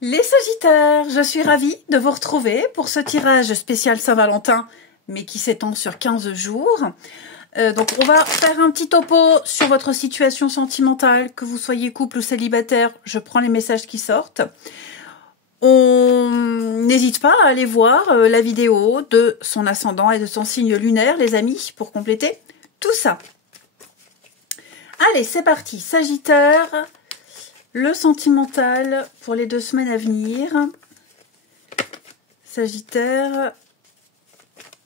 Les Sagittaires, je suis ravie de vous retrouver pour ce tirage spécial Saint-Valentin, mais qui s'étend sur 15 jours. Donc on va faire un petit topo sur votre situation sentimentale, que vous soyez couple ou célibataire, je prends les messages qui sortent. On n'hésite pas à aller voir la vidéo de son ascendant et de son signe lunaire, les amis, pour compléter tout ça. Allez, c'est parti. Sagittaire, le sentimental pour les 2 semaines à venir. Sagittaire,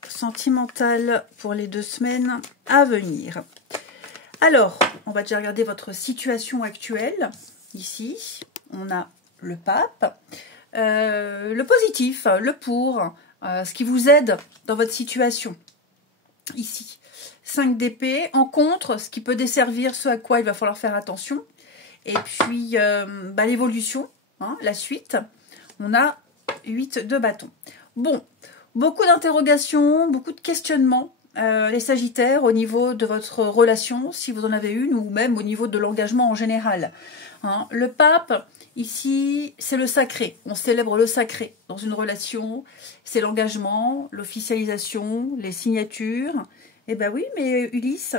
sentimental pour les 2 semaines à venir. Alors, on va déjà regarder votre situation actuelle. Ici, on a le pape. Le positif, le pour, ce qui vous aide dans votre situation. Ici, 5 d'épée. En contre, ce qui peut desservir, ce à quoi il va falloir faire attention. Et puis, l'évolution, hein, la suite. On a 8 de bâton. Bon, beaucoup d'interrogations, beaucoup de questionnements, les Sagittaires, au niveau de votre relation, si vous en avez une, ou même au niveau de l'engagement en général. Hein, le pape, ici, c'est le sacré. On célèbre le sacré dans une relation. C'est l'engagement, l'officialisation, les signatures. Eh ben oui, mais Ulysse...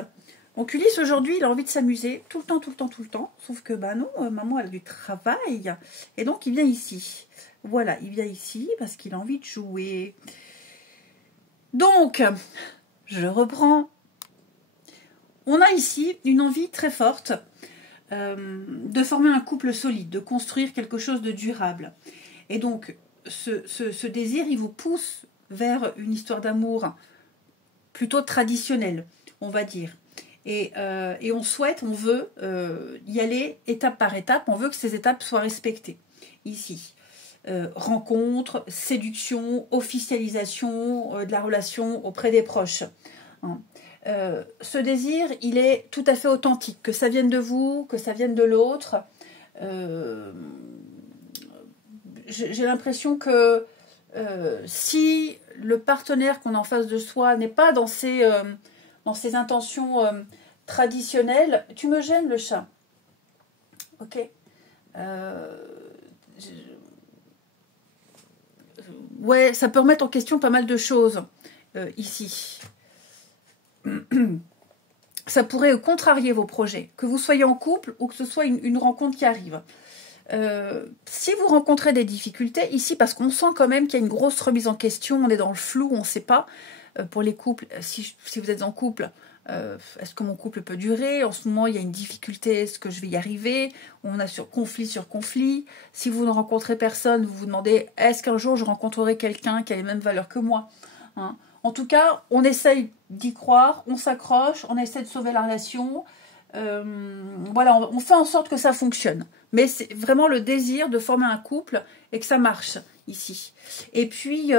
Donc Ulysse, aujourd'hui, il a envie de s'amuser tout le temps, tout le temps, tout le temps. Sauf que, bah non, maman, elle a du travail. Et donc, il vient ici. Voilà, il vient ici parce qu'il a envie de jouer. Donc, je reprends. On a ici une envie très forte de former un couple solide, de construire quelque chose de durable. Et donc, ce désir, il vous pousse vers une histoire d'amour plutôt traditionnelle, on va dire. Et on souhaite, on veut y aller étape par étape, on veut que ces étapes soient respectées. Ici, rencontre, séduction, officialisation de la relation auprès des proches. Hein. Ce désir, il est tout à fait authentique, que ça vienne de vous, que ça vienne de l'autre. J'ai l'impression que si le partenaire qu'on a en face de soi n'est pas dans ses intentions traditionnelles, tu me gênes le chat. Ok. Ouais, ça peut remettre en question pas mal de choses ici. Ça pourrait contrarier vos projets, que vous soyez en couple ou que ce soit une rencontre qui arrive. Si vous rencontrez des difficultés ici, parce qu'on sent quand même qu'il y a une grosse remise en question, on est dans le flou, on ne sait pas. Pour les couples, si vous êtes en couple, est-ce que mon couple peut durer? En ce moment, il y a une difficulté, est-ce que je vais y arriver? On a sur conflit. Si vous ne rencontrez personne, vous vous demandez, est-ce qu'un jour je rencontrerai quelqu'un qui a les mêmes valeurs que moi, hein? En tout cas, on essaye d'y croire, on s'accroche, on essaie de sauver la relation. Voilà, on fait en sorte que ça fonctionne. Mais c'est vraiment le désir de former un couple et que ça marche ici. Et puis,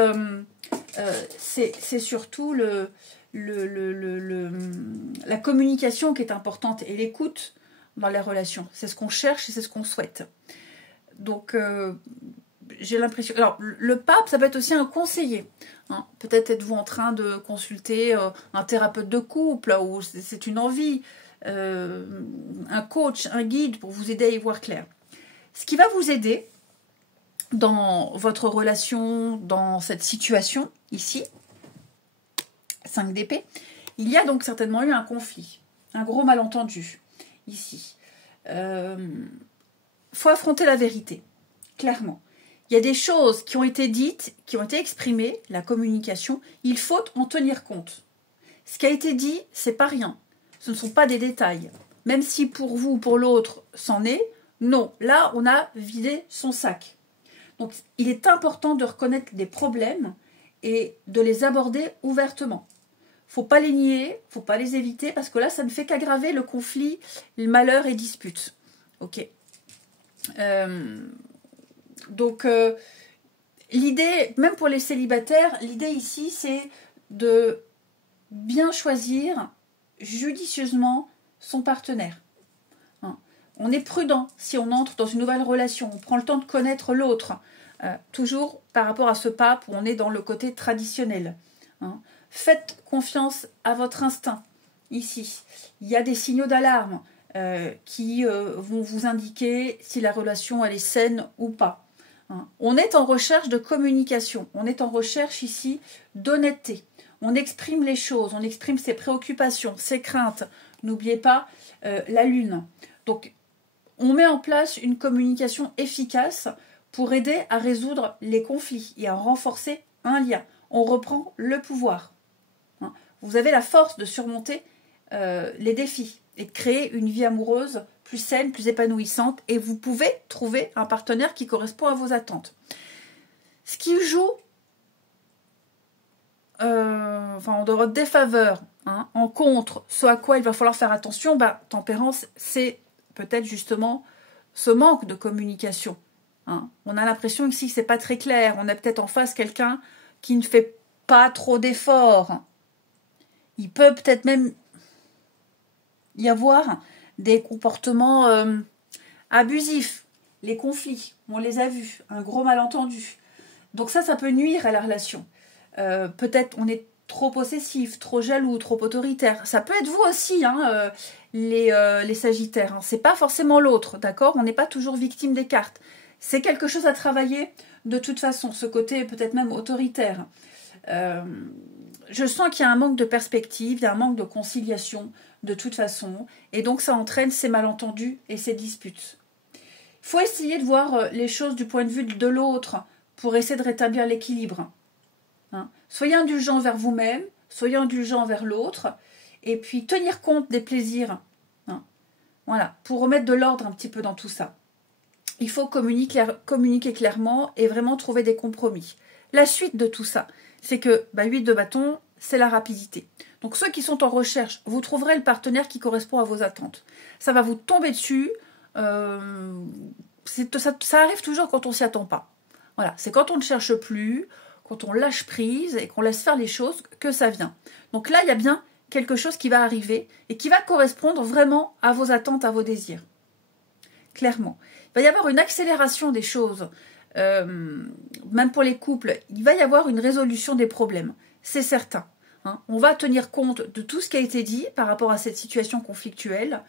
c'est surtout la communication qui est importante et l'écoute dans les relations. C'est ce qu'on cherche et c'est ce qu'on souhaite. Donc, j'ai l'impression... Alors, le pape, ça peut être aussi un conseiller. Hein. Peut-être êtes-vous en train de consulter un thérapeute de couple ou c'est une envie, un coach, un guide pour vous aider à y voir clair. Ce qui va vous aider dans votre relation, dans cette situation, ici, 5 d'épée, il y a donc certainement eu un conflit, un gros malentendu, ici. Faut affronter la vérité, clairement. Il y a des choses qui ont été dites, qui ont été exprimées, la communication, il faut en tenir compte. Ce qui a été dit, c'est pas rien. Ce ne sont pas des détails. Même si pour vous ou pour l'autre, c'en est, non. Là, on a vidé son sac. Donc, il est important de reconnaître des problèmes et de les aborder ouvertement. Faut pas les nier, faut pas les éviter, parce que là, ça ne fait qu'aggraver le conflit, le malheur et dispute. Ok. Donc, l'idée, même pour les célibataires, l'idée ici, c'est de bien choisir judicieusement son partenaire. Hein. On est prudent si on entre dans une nouvelle relation, on prend le temps de connaître l'autre, toujours par rapport à ce pape où on est dans le côté traditionnel. Hein. Faites confiance à votre instinct. Ici, il y a des signaux d'alarme qui vont vous indiquer si la relation elle est saine ou pas. hein. On est en recherche de communication. On est en recherche ici d'honnêteté. On exprime les choses, on exprime ses préoccupations, ses craintes. N'oubliez pas la lune. Donc, on met en place une communication efficace pour aider à résoudre les conflits et à renforcer un lien. On reprend le pouvoir. Hein. Vous avez la force de surmonter les défis et de créer une vie amoureuse plus saine, plus épanouissante. Et vous pouvez trouver un partenaire qui correspond à vos attentes. Ce qui joue en de votre défaveur, hein, en contre, ce à quoi il va falloir faire attention, tempérance, c'est peut-être justement ce manque de communication. Hein. On a l'impression ici que c'est pas très clair. On a peut-être en face quelqu'un qui ne fait pas trop d'efforts. Il peut peut-être même y avoir des comportements abusifs, les conflits, on les a vus, un gros malentendu. Donc ça peut nuire à la relation. Peut-être on est trop possessif, trop jaloux, trop autoritaire. Ça peut être vous aussi, hein, les Sagittaires. Hein. C'est pas forcément l'autre, d'accord? On n'est pas toujours victime des cartes. C'est quelque chose à travailler de toute façon, ce côté peut-être même autoritaire. Je sens qu'il y a un manque de perspective, il y a un manque de conciliation de toute façon, et donc ça entraîne ces malentendus et ces disputes. Il faut essayer de voir les choses du point de vue de l'autre pour essayer de rétablir l'équilibre. Hein. Soyez indulgent vers vous-même, soyez indulgent vers l'autre, et puis tenir compte des plaisirs. Hein. Voilà, pour remettre de l'ordre un petit peu dans tout ça. Il faut communiquer clairement et vraiment trouver des compromis. La suite de tout ça, c'est que 8 de bâton, c'est la rapidité. Donc ceux qui sont en recherche, vous trouverez le partenaire qui correspond à vos attentes. Ça va vous tomber dessus. Ça arrive toujours quand on s'y attend pas. Voilà, c'est quand on ne cherche plus, quand on lâche prise et qu'on laisse faire les choses que ça vient. Donc là, il y a bien quelque chose qui va arriver et qui va correspondre vraiment à vos attentes, à vos désirs. Clairement. Il va y avoir une accélération des choses. Même pour les couples, il va y avoir une résolution des problèmes. C'est certain. Hein. On va tenir compte de tout ce qui a été dit par rapport à cette situation conflictuelle,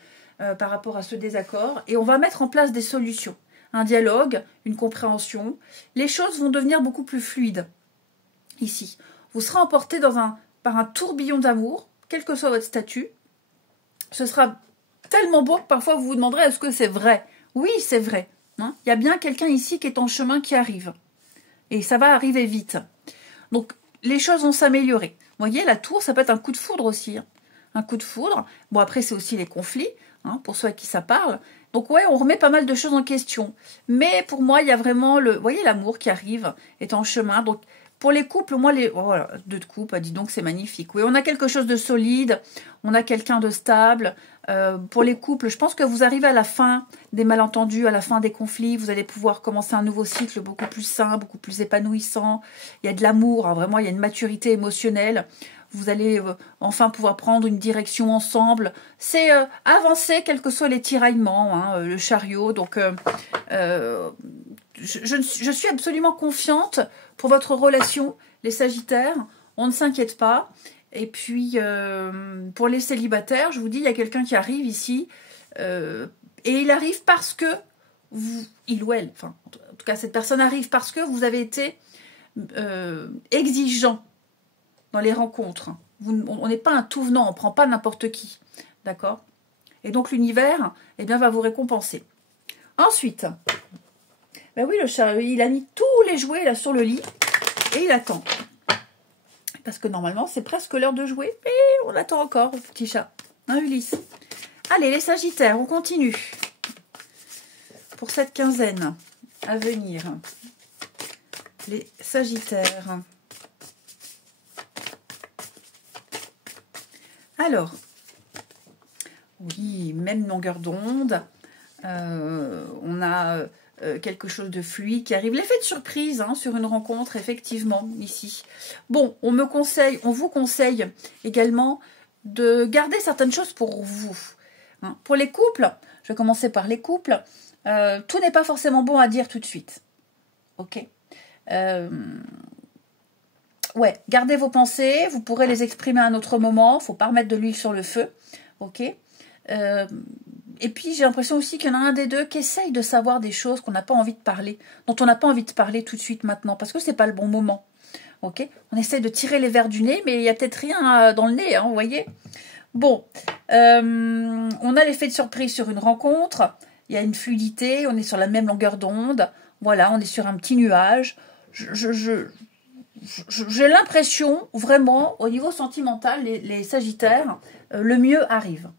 par rapport à ce désaccord, et on va mettre en place des solutions. Un dialogue, une compréhension. Les choses vont devenir beaucoup plus fluides. Ici, vous serez emporté par un tourbillon d'amour, quel que soit votre statut. Ce sera tellement beau que parfois vous vous demanderez est-ce que c'est vrai? Oui, c'est vrai. Hein. Il y a bien quelqu'un ici qui est en chemin qui arrive. Et ça va arriver vite. Donc, les choses vont s'améliorer. Vous voyez, la tour, ça peut être un coup de foudre aussi. Hein. Un coup de foudre. Bon, après, c'est aussi les conflits, hein, pour ceux à qui ça parle. Donc, ouais, on remet pas mal de choses en question. Mais pour moi, il y a vraiment vous voyez, l'amour qui arrive, est en chemin. Donc, pour les couples, moi, voilà, deux de couple, dis donc, c'est magnifique. Oui, on a quelque chose de solide, on a quelqu'un de stable. Pour les couples, je pense que vous arrivez à la fin des malentendus, à la fin des conflits, vous allez pouvoir commencer un nouveau cycle beaucoup plus sain, beaucoup plus épanouissant. Il y a de l'amour, hein, vraiment, il y a une maturité émotionnelle. Vous allez enfin pouvoir prendre une direction ensemble. C'est avancer, quels que soient les tiraillements, hein, le chariot. Donc, je suis absolument confiante pour votre relation, les Sagittaires. On ne s'inquiète pas. Et puis, pour les célibataires, je vous dis, il y a quelqu'un qui arrive ici. Et il arrive parce que il ou elle, enfin, en tout cas, cette personne arrive parce que vous avez été exigeant dans les rencontres. On n'est pas un tout venant, on ne prend pas n'importe qui. D'accord? Et donc, l'univers, eh bien, va vous récompenser. Ensuite, oui, le chat, il a mis tous les jouets là sur le lit et il attend. Parce que normalement, c'est presque l'heure de jouer. Mais on attend encore, petit chat. Hein, Ulysse? Allez, les Sagittaires, on continue. Pour cette quinzaine à venir. Les Sagittaires. Alors, oui, même longueur d'onde. On a quelque chose de fluide qui arrive. L'effet de surprise hein, sur une rencontre, effectivement, ici. Bon, on vous conseille également de garder certaines choses pour vous. Hein. Pour les couples, je vais commencer par les couples, tout n'est pas forcément bon à dire tout de suite. Ok. Ouais, gardez vos pensées, vous pourrez les exprimer à un autre moment, il ne faut pas remettre de l'huile sur le feu. Ok. et puis j'ai l'impression aussi qu'il y en a un des deux qui essaye de savoir des choses qu'on n'a pas envie de parler, dont on n'a pas envie de parler tout de suite maintenant, parce que c'est pas le bon moment. Ok, on essaye de tirer les verres du nez, mais il n'y a peut-être rien dans le nez, hein, vous voyez. Bon, on a l'effet de surprise sur une rencontre, il y a une fluidité, on est sur la même longueur d'onde, voilà, on est sur un petit nuage. J'ai l'impression, vraiment, au niveau sentimental, les Sagittaires, le mieux arrive.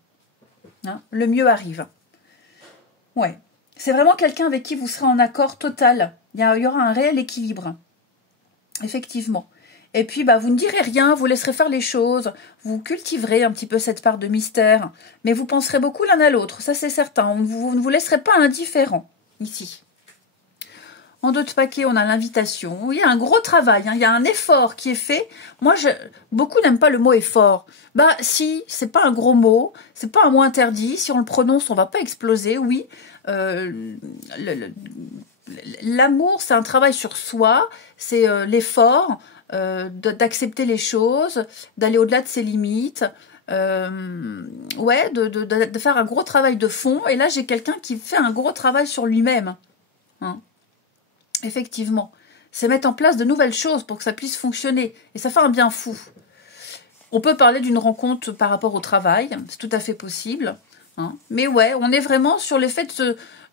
Hein, le mieux arrive. Ouais, c'est vraiment quelqu'un avec qui vous serez en accord total. Il y aura un réel équilibre. Effectivement. Et puis, bah, vous ne direz rien, vous laisserez faire les choses, vous cultiverez un petit peu cette part de mystère, mais vous penserez beaucoup l'un à l'autre, ça c'est certain. Vous ne vous laisserez pas indifférent, ici. En dos de paquet, on a l'invitation. Il y a un gros travail, hein, il y a un effort qui est fait. Moi, beaucoup n'aiment pas le mot effort. Bah si, c'est pas un gros mot, c'est pas un mot interdit. Si on le prononce, on va pas exploser, oui. L'amour, c'est un travail sur soi, c'est l'effort d'accepter les choses, d'aller au-delà de ses limites, ouais, de faire un gros travail de fond. Et là, j'ai quelqu'un qui fait un gros travail sur lui-même. Hein. Effectivement, c'est mettre en place de nouvelles choses pour que ça puisse fonctionner. Et ça fait un bien fou. On peut parler d'une rencontre par rapport au travail, c'est tout à fait possible. Hein. Mais ouais, on est vraiment sur l'effet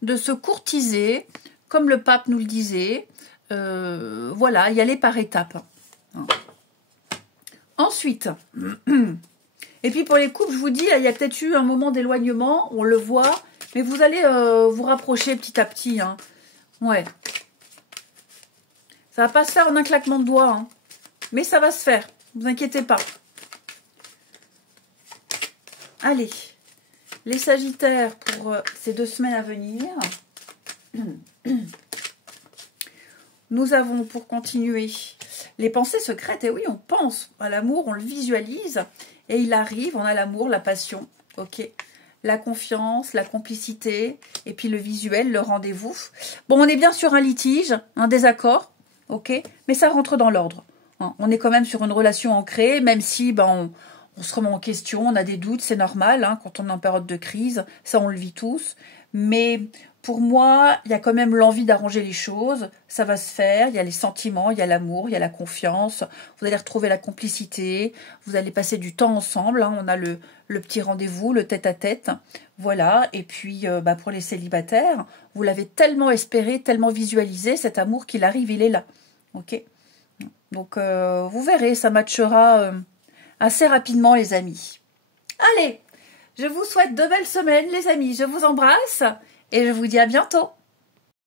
de se courtiser, comme le pape nous le disait. Voilà, y aller par étapes. Hein. Ensuite, et puis pour les couples, je vous dis, il y a peut-être eu un moment d'éloignement, on le voit, mais vous allez vous rapprocher petit à petit. Hein. Ouais. Ça va pas se faire en un claquement de doigts, hein. Mais ça va se faire, ne vous inquiétez pas. Allez, les Sagittaires pour ces 2 semaines à venir. Nous avons pour continuer les pensées secrètes. Et oui, on pense à l'amour, on le visualise. Et il arrive, on a l'amour, la passion, ok, la confiance, la complicité, et puis le visuel, le rendez-vous. Bon, on est bien sur un litige, un désaccord. Ok, mais ça rentre dans l'ordre. Hein, on est quand même sur une relation ancrée, même si ben, on se remet en question, on a des doutes, c'est normal, hein, quand on est en période de crise, ça on le vit tous. Mais pour moi, il y a quand même l'envie d'arranger les choses, ça va se faire, il y a les sentiments, il y a l'amour, il y a la confiance, vous allez retrouver la complicité, vous allez passer du temps ensemble, hein, on a le petit rendez-vous, le tête-à-tête, voilà. Et puis bah, pour les célibataires, vous l'avez tellement espéré, tellement visualisé, cet amour qu'il arrive, il est là. Ok. Donc vous verrez, ça matchera assez rapidement les amis. Allez, je vous souhaite de belles semaines les amis, je vous embrasse et je vous dis à bientôt.